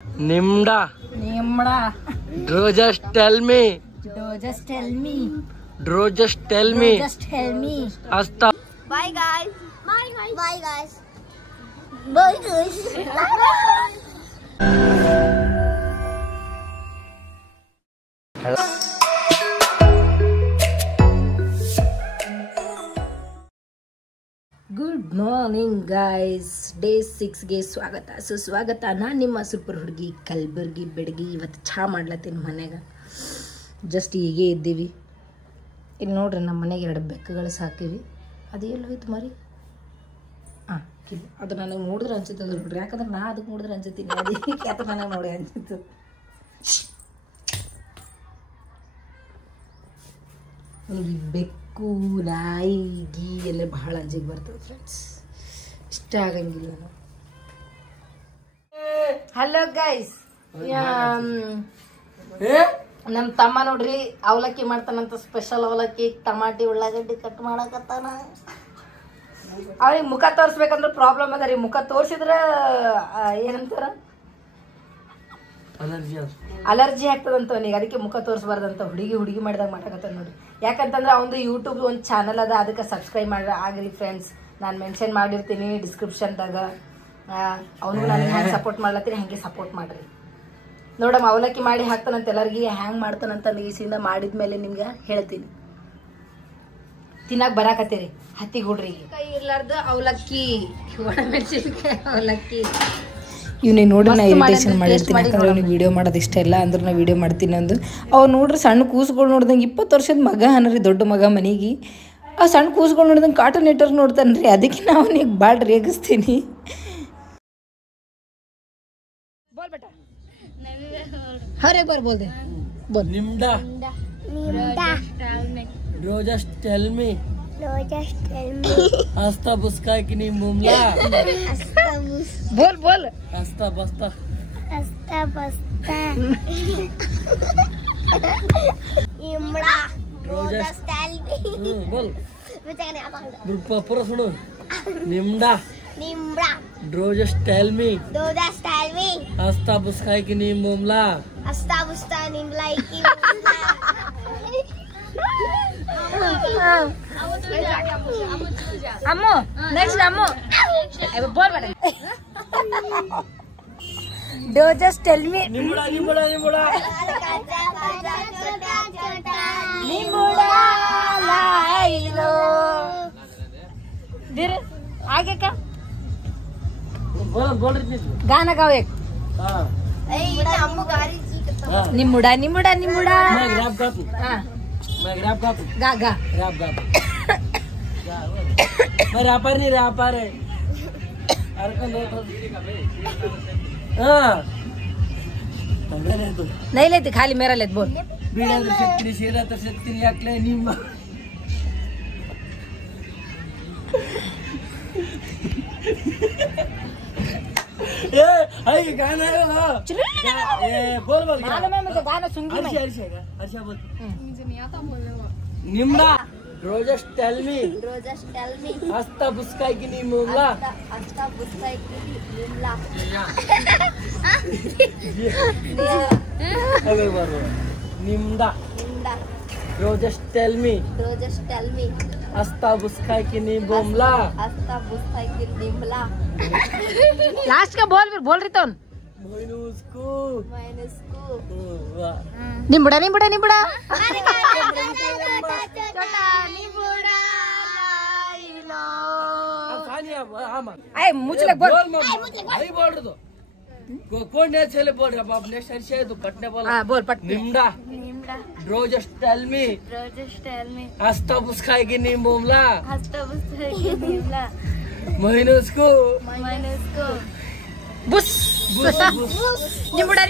Nimda. Bro, just tell me. Asta. Bye guys. Good morning guys, day 6 ಗೆ ಸ್ವಾಗತ ಸುಸ್ವಾಗತ. ನಾನು ನಿಮ್ಮ ಸೂಪರ್ ಹುಡುಗಿ ಕಲಬುರ್ಗಿ ಬೆಡಗಿ. ಇವತ್ತು ಚಹಾ ಮಾಡ್ಲತ್ತೀನಿ ಮನೆಗೆ. ಜಸ್ಟ್ ಹೀಗೆ ಇದ್ದೀವಿ. ಇಲ್ಲಿ ನೋಡ್ರಿ, ನಮ್ಮ ಮನೆಗೆ 2 ಬೆಕ್ಕುಗಳು ಸಾಕಿವಿ. ಅದು ಎಲ್ಲಿ ಹೋಯ್ತು ಮರಿ? ಹಾಂ, ಅದು ನನಗೆ ನೋಡಿದ್ರೆ ಅನ್ಸುತ್ತೆ ಬಿಡ್ರಿ. ಯಾಕಂದ್ರೆ ನಾ ಅದಕ್ಕೆ ನೋಡಿದ್ರೆ ಅನ್ಸುತ್ತೀನಿ, ಅದಕ್ಕೆ ಅದು ನನಗೆ ನೋಡಿ ಅನ್ಸುತ್ತೆ. ನನಗೆ ಈ ಬೆಕ್ಕು ನಾಯಿ ಗೀ ಎಲ್ಲ ಬಹಳ ಅಂಜಿಗೆ ಬರ್ತದೆ ಫ್ರೆಂಡ್ಸ್, ಇಷ್ಟ ಆಗಂಗಿಲ್ಲ. ಹಲೋ ಗೈಸ್, ನಮ್ಮ ತಮ್ಮ ನೋಡ್ರಿ ಅವಲಕ್ಕಿ ಮಾಡ್ತಾನಂತ. ಸ್ಪೆಷಲ್ ಅವಲಕ್ಕಿ, ಟಮಾಟಿ ಉಳ್ಳಾಗಡ್ಡಿ ಕಟ್ ಮಾಡಕತ್ತಾನ. ಅವ್ರಿಗೆ ಮುಖ ತೋರಿಸ್ಬೇಕಂದ್ರೆ ಪ್ರಾಬ್ಲಮ್ ಅದ ರೀ. ಮುಖ ತೋರಿಸಿದ್ರೆ ಏನಂತಾರ, ಅಲರ್ಜಿ ಆಗ್ತದಂತ ಅವನಿಗೆ. ಅದಕ್ಕೆ ಮುಖ ತೋರಿಸ್ಬಾರ್ದಂತ. ಹುಡುಗಿ ಮಾಡಿದಾಗ ಮಾಡಕತ್ತ ನೋಡ್ರಿ. ಯಾಕಂತಂದ್ರೆ ಅವನು ಯೂಟ್ಯೂಬ್ ಒಂದು ಚಾನಲ್ ಅದ, ಅದಕ್ಕೆ ಸಬ್ಸ್ಕ್ರೈಬ್ ಮಾಡ್ರಿ ಆಗ್ರಿ ಫ್ರೆಂಡ್ಸ್. ನಾನು ಮೆನ್ಷನ್ ಮಾಡಿರ್ತೀನಿ ಡಿಸ್ಕ್ರಿಪ್ಷನ್ದಾಗ. ಅವನಿಗೂ ನಾನು ಹ್ಯಾಂಗೆ ಸಪೋರ್ಟ್ ಮಾಡ್ಲತ್ತೀನಿ, ಹಾಗೆ ಸಪೋರ್ಟ್ ಮಾಡ್ರಿ. ನೋಡಮ್ಮ, ಅವಲಕ್ಕಿ ಮಾಡಿ ಹಾಕ್ತಾನಂತ ಎಲ್ಲರಿಗೆ. ಹ್ಯಾಂಗೆ ಮಾಡ್ತಾನಂತ ಈಸಿಂದ ಮಾಡಿದ್ಮೇಲೆ ನಿಮ್ಗೆ ಹೇಳ್ತೀನಿ. ತಿನ್ನಾಕ ಬರಾಕತ್ತೀರಿ ಹತ್ತಿಗುಡ್ರಿ. ಕೈ ಇರ್ಲಾರ್ದು ಅವಲಕ್ಕಿ, ಒಣಮೆಣಸಿನಕಾಯಿ ಅವಲಕ್ಕಿ. ಇವ್ನಿಗೆ ನೋಡ್ರಿ ನಾ ಇರಿಟೇಷನ್ ಮಾಡಿರ್ತೀನಿ. ಯಾಕಂದ್ರೆ ಅವ್ನಿಗೆ ವೀಡಿಯೋ ಮಾಡೋದು ಇಷ್ಟ ಇಲ್ಲ, ಅಂದ್ರೆ ನಾ ವೀಡಿಯೋ ಮಾಡ್ತೀನಿ ಅಂದು. ಅವ್ರು ನೋಡ್ರಿ ಸಣ್ಣ ಕೂಸುಗಳು ನೋಡ್ದಂಗೆ 20 ವರ್ಷದ ಮಗ ಅನ್ನರಿ, ದೊಡ್ಡ ಮಗ ಮನೆಗೆ. ಆ ಸಣ್ಣ ಕೂಸುಗಳು ನೋಡ್ದಂಗೆ ಕಾರ್ಟೂನ್ ನೆಟ್ವರ್ಕ್ ನೋಡ್ತಾನೆ ರೀ. ಅದಕ್ಕೆ ನಾವು ಅವನಿಗೆ ಭಾಳ ರೇಗಿಸ್ತೀನಿ. ಹರೇ ಬೋಲ್ ದೇ ಬೋಲ್. Nimda. Bro, just tell me. Asta buska ki ni mumla. बोल. Asta basta. Nimda. Bro, just tell me. बोल. Pura suno. Nimda. Bro, just tell me. Asta buska ki ni mumla. ಅಮ್ಮು ನೆಕ್ಸ್ಟ್ ಅಮ್ಮು ಬೋಲ್ ಬೇಡ. ಡೋ ಜಸ್ಟ್ ಟೆಲ್ ಮಿ. Nimda. निमुड़ा लाइलो फिर आगे का बोल रही थी. गाना गाओ एक. हाँ. निमुड़ा. मैं रैप गाता. हाँ, मैं रैप गाता. गा रैप गाता. मैं रैपर नहीं, रैपर है. अरे कौन दो? हाँ. नहीं लेती, खाली मेरा लेते बोल. ಬೀಳಾದ್ರೆ ಶಕ್ತಿ, ಶೀರಾತ ಶಕ್ತಿ ಯಾಕ್ಲೆ ನಿಮ್ಮ. ए हाय गाना है वो. ए बोल मालूम है मुझे गाना सुनगी मैं. हर्षा बोल. मुझे नहीं आता बोलने वो. निम्रा. रोजस टेल मी. हस्ता बुस्काई की नी मुमला. अबे बोल. निम्दा. रोजस टेल मी. हस्ता बुस्काई की नी मुमला. लास्ट का बोल, फिर बोल रही तो उसको निमुड़ा. आए मुझे लग बोल. भाई बोल रहे तो कौन ने चले बोल रहा बाप. नेक्स्ट हर्षा है तो पटने बोल. हाँ बोल पट. निम्दा. Bro, just tell me. हस्ता बुस्काई की नी मुमला. महीनों को बुस. निमुड़ा.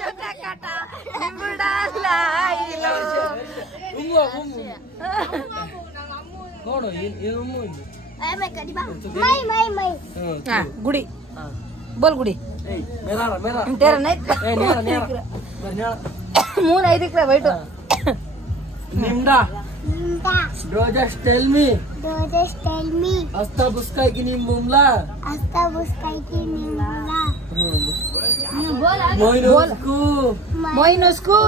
छोटा काटा निमुड़ा लाइलो. कौन ये हाँ, गुड़ी. बोल गुड़ी. मेरा तेरा नहीं मेरा मुंह नहीं दिख रहा भाई. तो निम्दा. Just tell me. Just tell me. Asta buskai ki nim mumla. Asta buskai ki nimla. मोइनोस्कू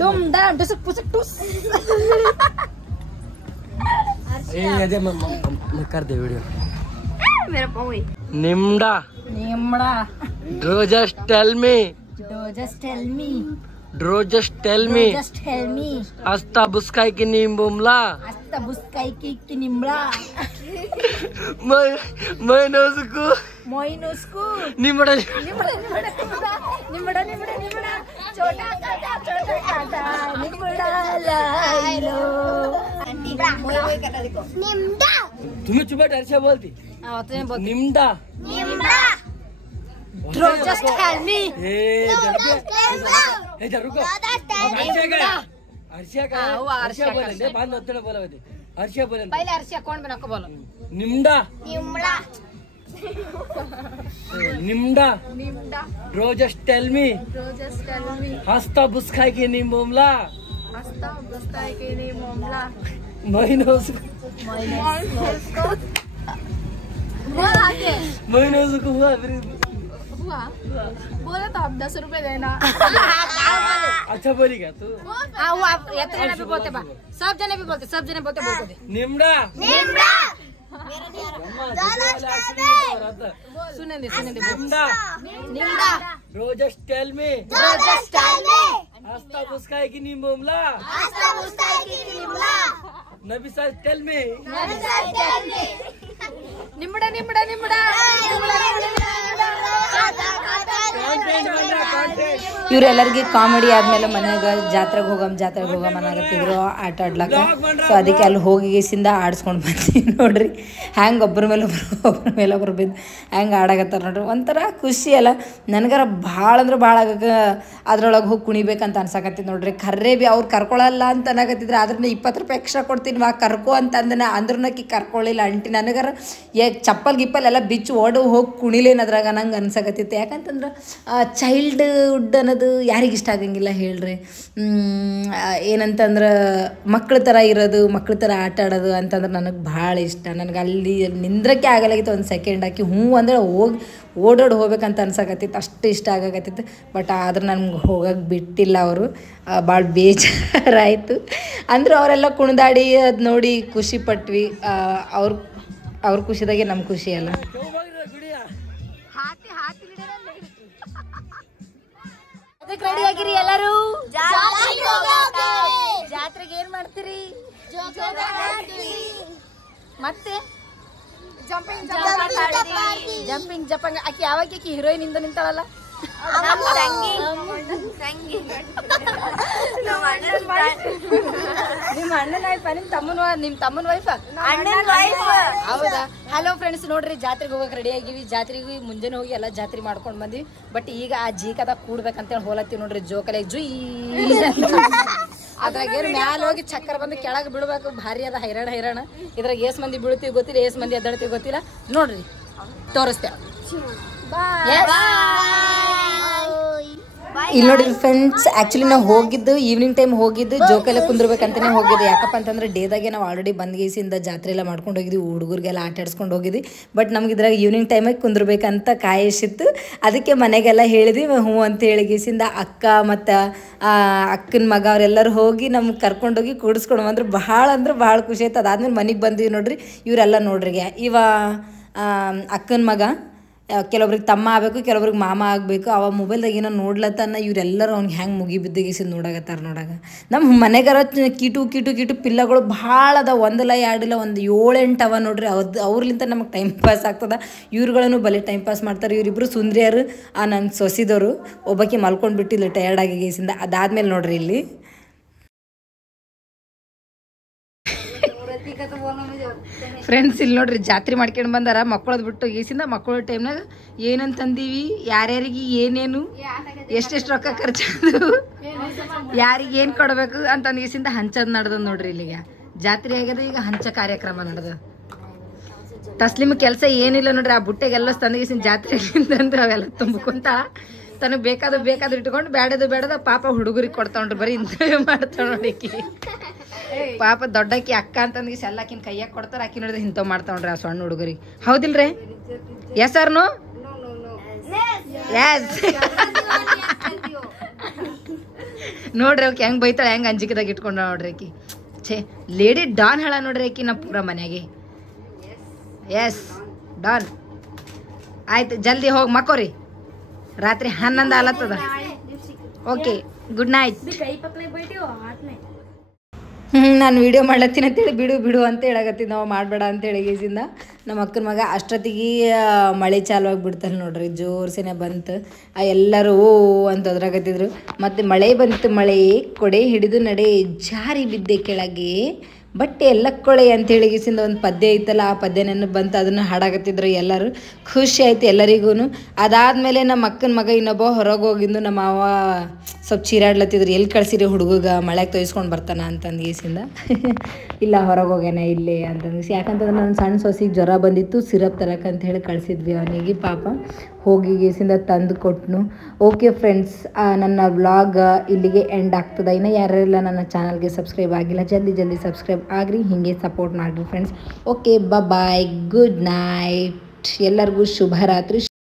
दुम दाम टुसक पुसक टुस ये मैं कर दे वीडियो मेरा पाँव है। निम्डा निम्ड़ा just tell me. just tell me Just tell me. just tell me Asta buskai ki nim mumla. asta buskai ki nimbla मोइनोस्कू मोइनोस्कू निम्डा निम्ड़ा निम्ड़ा निम्ड़ा निम्ड़ा छोटा काटा निम्ड़ा लाइलो निम्डा। तुम्हें चुप बैठ अर्षा बोलती निम्डा निम्डा। just tell me इधर रुको अर्षा का अर्षा बोले बांध होते बोला अर्षा बोले पहले अर्षा कौन बना को बोलो निम्डा निम्डा। निम्डा निम्ड़ा just tell me. just tell me Hasta buskai ki nim mumla. asta buskai ki nimbla मोइनोस्कू मोइनोस्कू हुआ फिर हुआ बोला तो आप 10 रुपए देना अच्छा बोली क्या तू हाँ वो आप ये तो भी बोलते बा सब जने बोलते बोलते निम्डा निम्डा। सुने दे निम्डा निम्ड़ा just tell me. Just tell me. Hasta buskai ki nim mumla. Asta buskai ki nimla. Nabi sir tell me. Just tell me. निम्ड़ा निम्ड़ा निम्ड़ा ಇವರೆಲ್ಲರಿಗೆ ಕಾಮಿಡಿ ಆದ್ಮೇಲೆ ಮನ್ಯಾಗ ಜಾತ್ರೆಗೆ ಹೋಗಮ್ ಅನ್ನಕತ್ತಿದ್ರು ಆಟ ಆಡ್ಲಾಕ ಸೊ ಅದಕ್ಕೆ ಅಲ್ಲಿ ಹೋಗಿಸಿಂದ ಆಡಿಸ್ಕೊಂಡು ಬಂದ್ವಿ ನೋಡ್ರಿ ಹ್ಯಾಂಗೆ ಒಬ್ಬರ ಮೇಲೆ ಒಬ್ರು ಬಿದ್ದು ಹ್ಯಾಂಗೆ ಆಡಾಕತ್ತಾರ ನೋಡ್ರಿ ಒಂಥರ ಖುಷಿ ಅಲ್ಲ ನನಗರ ಭಾಳ ಅಂದ್ರೆ ಭಾಳ ಆಗಕ್ಕೆ ಅದ್ರೊಳಗೆ ಹೋಗಿ ಕುಣಿಬೇಕಂತ ಅನ್ಸಕತ್ತಿದ್ ನೋಡ್ರಿ ಖರ್ರೆ ಬಿ ಅವ್ರು ಕರ್ಕೊಳ್ಳಲ್ಲ ಅಂತ ಅನ್ನಕತ್ತಿದ್ರು ಆದ್ರೆ 20 ರೂಪಾಯಿ ಎಕ್ಸ್ಟ್ರಾ ಕೊಡ್ತೀನಿ ವಾ ಕರ್ಕೊ ಅಂತ ಅಂದನ ಅಂದ್ರೂನಕ್ಕಿ ಕರ್ಕೊಳ್ಳಿಲ್ಲ ಅಂಟಿ ನನಗರ ಚಪ್ಪಲ್ ಗಿಪ್ಪಲ್ ಎಲ್ಲ ಬಿಚ್ಚು ಓಡು ಹೋಗಿ ಕುಣಿಲೇನು ಅದ್ರಾಗ ನಂಗೆ ಅನ್ಸಕತ್ತಿತ್ತು ಯಾಕಂತಂದ್ರೆ ಚೈಲ್ಡ್ಹುಡ್ ಅನ್ನೋದು ಯಾರಿಗೆ ಇಷ್ಟ ಆಗಂಗಿಲ್ಲ ಹೇಳ್ರಿ ಏನಂತಂದ್ರೆ ಮಕ್ಳ ಥರ ಇರೋದು ಮಕ್ಳ ಥರ ಆಟ ಆಡೋದು ಅಂತಂದ್ರೆ ನನಗೆ ಭಾಳ ಇಷ್ಟ ನನಗೆ ಅಲ್ಲಿ ನಿಂದ್ರಕ್ಕೆ ಆಗಲಾಗಿತ್ತು ಒಂದು ಸೆಕೆಂಡ್ ಹಾಕಿ ಹ್ಞೂ ಅಂದರೆ ಓಡೋಡಿ ಹೋಗ್ಬೇಕಂತ ಅನ್ಸಕತ್ತಿತ್ತು ಅಷ್ಟು ಇಷ್ಟ ಆಗಕತ್ತಿತ್ತು ಬಟ್ ಆದ್ರೆ ನನಗೆ ಹೋಗಕ್ಕೆ ಬಿಟ್ಟಿಲ್ಲ ಅವರು ಭಾಳ ಬೇಜಾರಾಯಿತು ಅಂದ್ರೆ ಅವರೆಲ್ಲ ಕುಣಿದಾಡಿ ಅದು ನೋಡಿ ಖುಷಿ ಪಟ್ವಿ ಅವ್ರ ಖುಷಿದಾಗೆ ನಮ್ಮ ಖುಷಿ ಅಲ್ಲ ಅದಕ್ಕೆ ರೆಡಿ ಆಗಿರಿ ಎಲ್ಲರೂ ಜಾತ್ರೆಗೆ ಏನ್ ಮಾಡ್ತೀರಿ ಮತ್ತೆ ಜಂಪಿಂಗ್ ಜಂಪಂಗ್ ಆಕಿ ಯಾವಾಗ ಆಕಿ ಹೀರೋಯಿನ್ ಇಂದ ನಿಂತಾಳಲ್ಲ ನಿಮ್ಮ ಅಣ್ಣನ ವೈಫ್ ನಿಮ್ ತಮ್ಮನ ವೈಫ್ ಹೌದಾ ಹಲೋ ಫ್ರೆಂಡ್ಸ್ ನೋಡ್ರಿ ಜಾತ್ರೆಗೆ ಹೋಗಕ್ ರೆಡಿ ಆಗಿವಿ ಜಾತ್ರೆಗೆ ಮುಂಜಾನೆ ಹೋಗಿ ಎಲ್ಲ ಜಾತ್ರೆ ಮಾಡ್ಕೊಂಡ್ ಬಂದ್ವಿ ಬಟ್ ಈಗ ಆ ಜೀಕದಾಗ ಕೂಡ್ಬೇಕಂತೇಳಿ ಹೋಲತ್ತೀವಿ ನೋಡ್ರಿ ಜೋಕಲೆ ಜುಯ್ ಅದ್ರಾಗ ಏನು ಮ್ಯಾಲ ಹೋಗಿ ಚಕ್ಕರ್ ಬಂದು ಕೆಳಗೆ ಬಿಡ್ಬೇಕು ಭಾರಿ ಅದ ಹೈರಾಣ ಇದ್ರಾಗ ಏಸ್ ಮಂದಿ ಬೀಳ್ತೀವಿ ಗೊತ್ತಿಲ್ಲ ಏಸ್ ಮಂದಿ ಎದ್ದಾಡ್ತೀವಿ ಗೊತ್ತಿಲ್ಲ ನೋಡ್ರಿ ತೋರಿಸ್ತೇವೆ ಇಲ್ಲಿ ನೋಡ್ರಿ ಫ್ರೆಂಡ್ಸ್ ಆ್ಯಕ್ಚುಲಿ ನಾವು ಹೋಗಿದ್ದು ಈವ್ನಿಂಗ್ ಟೈಮ್ ಹೋಗಿದ್ದು ಜೋಕೆಲ್ಲ ಕುಂದ್ರಬೇಕಂತಲೇ ಹೋಗಿದ್ದು ಯಾಕಪ್ಪ ಅಂತಂದ್ರೆ ಡೇದಾಗೆ ನಾವು ಆಲ್ರೆಡಿ ಬಂದ್ಗೇಸಿಂದ ಜಾತ್ರೆ ಎಲ್ಲ ಮಾಡ್ಕೊಂಡು ಹೋಗಿದ್ವಿ ಹುಡುಗರಿಗೆಲ್ಲ ಆಟ ಆಡ್ಸ್ಕೊಂಡು ಹೋಗಿದ್ವಿ ಬಟ್ ನಮ್ಗೆ ಇದ್ರಾಗ ಈವ್ನಿಂಗ್ ಟೈಮಿಗೆ ಕುಂದ್ರಬೇಕಂತ ಕಾಯಿಸಿತ್ತು ಅದಕ್ಕೆ ಮನೆಗೆಲ್ಲ ಹೇಳಿದ್ವಿ ಹ್ಞೂ ಅಂತ ಹೇಳಿಗೇಸಿಂದ ಅಕ್ಕ ಮತ್ತು ಅಕ್ಕನ ಮಗ ಅವರೆಲ್ಲರೂ ಹೋಗಿ ನಮ್ಗೆ ಕರ್ಕೊಂಡೋಗಿ ಕೂಡಿಸ್ಕೊಂಡು ಬಂದ್ರೆ ಭಾಳ ಖುಷಿ ಆಯ್ತು ಅದಾದ್ಮೇಲೆ ಮನೆಗೆ ಬಂದ್ವಿ ನೋಡ್ರಿ ಇವರೆಲ್ಲ ನೋಡ್ರಿ ಇವ ಅಕ್ಕನ ಮಗ ಕೆಲವೊಬ್ರಿಗೆ ತಮ್ಮ ಆಗಬೇಕು ಕೆಲವೊಬ್ರಿಗೆ ಮಾಮ ಆಗಬೇಕು ಅವ ಮೊಬೈಲ್ದಾಗ ಏನೋ ನೋಡ್ಲತ್ತನ್ನ ಇವರೆಲ್ಲರೂ ಅವ್ನಿಗೆ ಹೆಂಗೆ ಮುಗಿ ಬಿದ್ದಗಿಸಿದ್ ನೋಡಾಗ ನಮ್ಮ ಮನೆಗಾರ ಕೀಟು ಪಿಲ್ಲಗಳು ಭಾಳ ಅದ ಒಂದಲ್ಲ ಎರಡಿಲ್ಲ ಒಂದು 7-8 ಅವ ನೋಡ್ರಿ ಅವ್ರಲಿಂತ ನಮಗೆ ಟೈಮ್ ಪಾಸ್ ಆಗ್ತದ ಇವ್ರುಗಳನ್ನು ಬಲೆ ಟೈಮ್ ಪಾಸ್ ಮಾಡ್ತಾರೆ ಇವರಿಬ್ಬರು ಸುಂದ್ರಿಯರು ನನ್ನ ಸೊಸಿದವರು ಒಬ್ಬಾಕಿ ಮಲ್ಕೊಂಡು ಬಿಟ್ಟಿಲ್ಲ ಟಯರ್ಡ್ ಆಗಿಸಿಂದ ಅದಾದ್ಮೇಲೆ ನೋಡ್ರಿ ಇಲ್ಲಿ ಫ್ರೆಂಡ್ಸ್ ಇಲ್ಲಿ ನೋಡ್ರಿ ಜಾತ್ರೆ ಮಾಡ್ಕೊಂಡು ಬಂದಾರ ಮಕ್ಕಳದ್ ಬಿಟ್ಟು ಗೀಸಿಂದ ಮಕ್ಕಳ ಟೈಮ್ನಾಗ ಏನಂತಂದೀವಿ ಯಾರ್ಯಾರಿಗೆ ಏನೇನು ಎಷ್ಟೆಷ್ಟು ರೊಕ್ಕ ಖರ್ಚದು ಯಾರಿಗೆ ಏನು ಕೊಡಬೇಕು ಅಂತ ಗೀಸಿಂದ ಹಂಚದ್ ನಡ್ದ ನೋಡ್ರಿ ಇಲ್ಲಿಗೆ ಜಾತ್ರೆ ಆಗ್ಯದ ಈಗ ಹಂಚ ಕಾರ್ಯಕ್ರಮ ನಡೆದ ತಸ್ಲಿಮ್ ಕೆಲಸ ಏನಿಲ್ಲ ನೋಡ್ರಿ ಆ ಬುಟ್ಟೆಗೆಲ್ಲ ತಂದಗೀಸಿನ ಜಾತ್ರೆಲಿಂದ ಅಂದ್ರೆ ಅವೆಲ್ಲ ತುಂಬ್ಕೊಂತ ತನಗೆ ಬೇಕಾದ್ರು ಇಟ್ಕೊಂಡು ಬೇಡದ ಪಾಪ ಹುಡುಗರಿಗೆ ಕೊಡ್ತಾವ್ರಿ ಬರೀ ಇಂಥವೇ ಮಾಡ್ತಾವ ನೋಡಿಕಿ ಪಾಪ ದೊಡ್ಡಕ್ಕಿ ಅಕ್ಕ ಅಂತಂದ್ರೆ ಎಲ್ಲಾಕಿನ ಕೈಯಾಗ ಕೊಡ್ತಾರ ಆಕಿ ನೋಡಿದ್ರೆ ಇಂಥವ್ ಮಾಡ್ತಾವ್ರಿ ಆ ಸಣ್ಣ ಹುಡುಗರಿಗೆ ಹೌದಿಲ್ರಿ ಎಸ್ ಆರ್ ನೋ ಎಸ್ ನೋಡ್ರಿ ಅವಕ್ಕೆ ಹೆಂಗ್ ಬೈತಾಳೆ ಹೆಂಗ್ ಅಂಜಿಕೆದಾಗ ಇಟ್ಕೊಂಡ ನೋಡ್ರಿ ಆಕಿ ಛೇ ಲೇಡಿ ಡಾನ್ ಹೇಳ ನೋಡ್ರಿ ಆಕಿ ನಾ ಪೂರ ಮನೆಯಾಗೆ ಎಸ್ ಡಾನ್ ಆಯ್ತು ಜಲ್ದಿ ಹೋಗಿ ಮಕ್ಕೋರಿ ರಾತ್ರಿ 11 ಆಲತ್ತದ ಓಕೆ ಗುಡ್ ನೈಟ್ ನಾನು ವಿಡಿಯೋ ಮಾಡ್ಲತ್ತೀನಿ ಅಂತೇಳಿ ಬಿಡು ಅಂತ ಹೇಳಕತ್ತೀನಿ ನಾವು ಮಾಡಬೇಡ ಅಂತೇಳಿ ಗೀಸಿಂದ ನಮ್ಮ ಅಕ್ಕನ ಮಗ ಅಷ್ಟೊತ್ತಿಗೆ ಮಳೆ ಚಾಲು ಆಗಿಬಿಡ್ತಲ್ಲ ನೋಡ್ರಿ ಜೋರ್ಸೇನೆ ಬಂತು ಎಲ್ಲರೂ ಓ ಅಂತ ಅದ್ರಾಗತ್ತಿದ್ರು ಮತ್ತು ಮಳೆ ಬಂತು ಮಳೆ ಕೊಡೆ ಹಿಡಿದು ನಡೆ ಜಾರಿ ಬಿದ್ದೆ ಕೆಳಗೆ ಬಟ್ಟೆ ಎಲ್ಲ ಕೊಳೆ ಅಂತೇಳಿ ಗೀಸಿಂದ ಒಂದು ಪದ್ಯ ಐತಲ್ಲ ಆ ಪದ್ಯ ನೆನಪು ಬಂತು ಅದನ್ನು ಹಾಡಾಕತ್ತಿದ್ರು ಎಲ್ಲರೂ ಖುಷಿ ಆಯ್ತು ಎಲ್ಲರಿಗೂ ಅದಾದಮೇಲೆ ನಮ್ಮ ಅಕ್ಕನ ಮಗ ಇನ್ನೊಬ್ಬ ಹೊರಗೆ ಹೋಗಿದ್ದು ನಮ್ಮ ಮಾವ ಸ್ವಲ್ಪ ಚೀರಾಡ್ಲತ್ತಿದ್ರು ಎಲ್ಲಿ ಕಳ್ಸಿರಿ ಹುಡುಗ ಮಳೆಗೆ ತೊಯ್ಸ್ಕೊಂಡು ಬರ್ತಾನ ಅಂತಂದು ಗೀಸಿಂದ ಇಲ್ಲ ಹೊರಗೆ ಹೋಗ್ಯಾನ ಇಲ್ಲೇ ಅಂತಂದು ಯಾಕಂತಂದ್ರೆ ನನ್ನ ಸಣ್ಣ ಸೊಸಿಗೆ ಜ್ವರ ಬಂದಿತ್ತು ಸಿರಪ್ ತರಕಂತ ಹೇಳಿ ಕಳಿಸಿದ್ವಿ ಅವನಿಗೆ ಪಾಪ ಹೋಗಿ ಗೀಸಿಂದ ತಂದು ಕೊಟ್ಟನು ಓಕೆ ಫ್ರೆಂಡ್ಸ್ ನನ್ನ ವ್ಲಾಗ್ ಇಲ್ಲಿಗೆ ಎಂಡ್ ಆಗ್ತದೆ ಇನ್ನು ಯಾರೆಲ್ಲ ನನ್ನ ಚಾನಲ್ಗೆ ಸಬ್ಸ್ಕ್ರೈಬ್ ಆಗಿಲ್ಲ ಜಲ್ದಿ ಸಬ್ಸ್ಕ್ರೈಬ್ ಆಗ್ರಿ ಹೀಗೆ ಸಪೋರ್ಟ್ ಮಾಡಿರಿ friends okay bye good night ಎಲ್ಲರಿಗೂ ಶುಭರಾತ್ರಿ